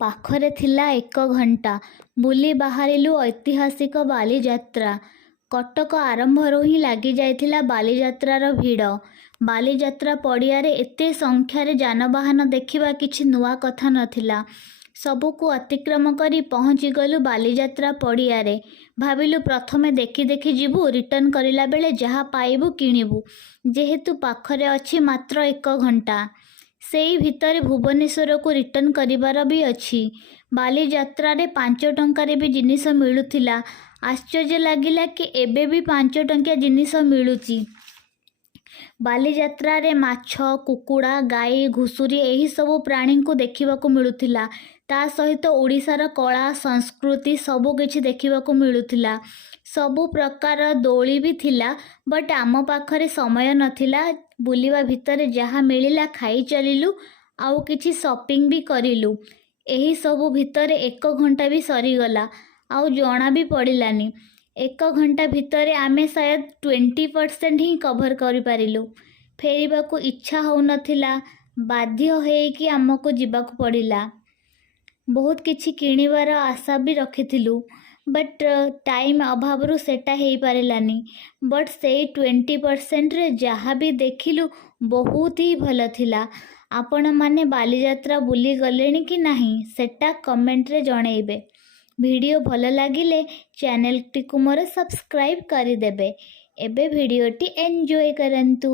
ପାଖରେ ଥିଲା 1 ଘଣ୍ଟା। ବୁଲି ବାହାରିଲୁ ଐତିହାସିକ ବାଲିଯାତ୍ରା। କଟକ ଆରମ୍ଭରୁ ହିଁ ଲାଗିଯାଇଥିଲା ବାଲିଯାତ୍ରାର ଭିଡ଼। ବାଲିଯାତ୍ରା ପଡ଼ିଆରେ ଏତେ ସଂଖ୍ୟାରେ ଯାନବାହନ ଦେଖିବା କିଛି ନୂଆ କଥା ନଥିଲା। ସବୁକୁ ଅତିକ୍ରମ କରି ପହଞ୍ଚିଗଲୁ ବାଲିଯାତ୍ରା ପଡ଼ିଆରେ। ଭାବିଲୁ ପ୍ରଥମେ ଦେଖି ଦେଖି ଯିବୁ, ରିଟର୍ଣ୍ଣ କରିଲା ବେଳେ ଯାହା ପାଇବୁ କିଣିବୁ। ଯେହେତୁ ପାଖରେ ଅଛି ମାତ୍ର 1 ଘଣ୍ଟା, ସେଇ ଭିତରେ ଭୁବନେଶ୍ୱରକୁ ରିଟର୍ଣ୍ଣ କରିବାର ବି ଅଛି। ବାଲିଯାତ୍ରାରେ 5 ଟଙ୍କାରେ ବି ଜିନିଷ ମିଳୁଥିଲା। ଆଶ୍ଚର୍ଯ୍ୟ ଲାଗିଲା କି ଏବେ ବି 5 ଟଙ୍କିଆ ଜିନିଷ ମିଳୁଛି। ବାଲିଯାତ୍ରାରେ ମାଛ, କୁକୁଡ଼ା, ଗାଈ, ଘୁଷୁରୀ ଏହିସବୁ ପ୍ରାଣୀଙ୍କୁ ଦେଖିବାକୁ ମିଳୁଥିଲା। ତା ସହିତ ଓଡ଼ିଶାର କଳା ସଂସ୍କୃତି ସବୁକିଛି ଦେଖିବାକୁ ମିଳୁଥିଲା। ସବୁ ପ୍ରକାର ଦୋଳି ବି ଥିଲା, ବଟ୍ ଆମ ପାଖରେ ସମୟ ନଥିଲା। ବୁଲିବା ଭିତରେ ଯାହା ମିଳିଲା ଖାଇ ଚାଲିଲୁ, ଆଉ କିଛି ସପିଂ ବି କରିଲୁ। ଏହି ସବୁ ଭିତରେ 1 ଘଣ୍ଟା ବି ସରିଗଲା, ଆଉ ଜଣା ବି ପଡ଼ିଲାନି। 1 ଘଣ୍ଟା ଭିତରେ ଆମେ ସାୟଦ 20% ହିଁ କଭର୍ କରିପାରିଲୁ। ଫେରିବାକୁ ଇଚ୍ଛା ହେଉନଥିଲା, ବାଧ୍ୟ ହେଇକି ଆମକୁ ଯିବାକୁ ପଡ଼ିଲା। ବହୁତ କିଛି କିଣିବାର ଆଶା ବି ରଖିଥିଲୁ, ବଟ୍ ଟାଇମ୍ ଅଭାବରୁ ସେଟା ହେଇପାରିଲାନି। ବଟ୍ ସେଇ 20%ରେ ଯାହା ବି ଦେଖିଲୁ ବହୁତ ହି ଭଲ ଥିଲା। ଆପଣମାନେ ବାଲିଯାତ୍ରା ବୁଲି ଗଲେଣି କି ନାହିଁ ସେଟା କମେଣ୍ଟରେ ଜଣେଇବେ। ଭିଡ଼ିଓ ଭଲ ଲାଗିଲେ ଚ୍ୟାନେଲଟିକୁ ମୋର ସବସ୍କ୍ରାଇବ୍ କରିଦେବେ। ଏବେ ଭିଡ଼ିଓଟି ଏନ୍ଜୟ କରନ୍ତୁ।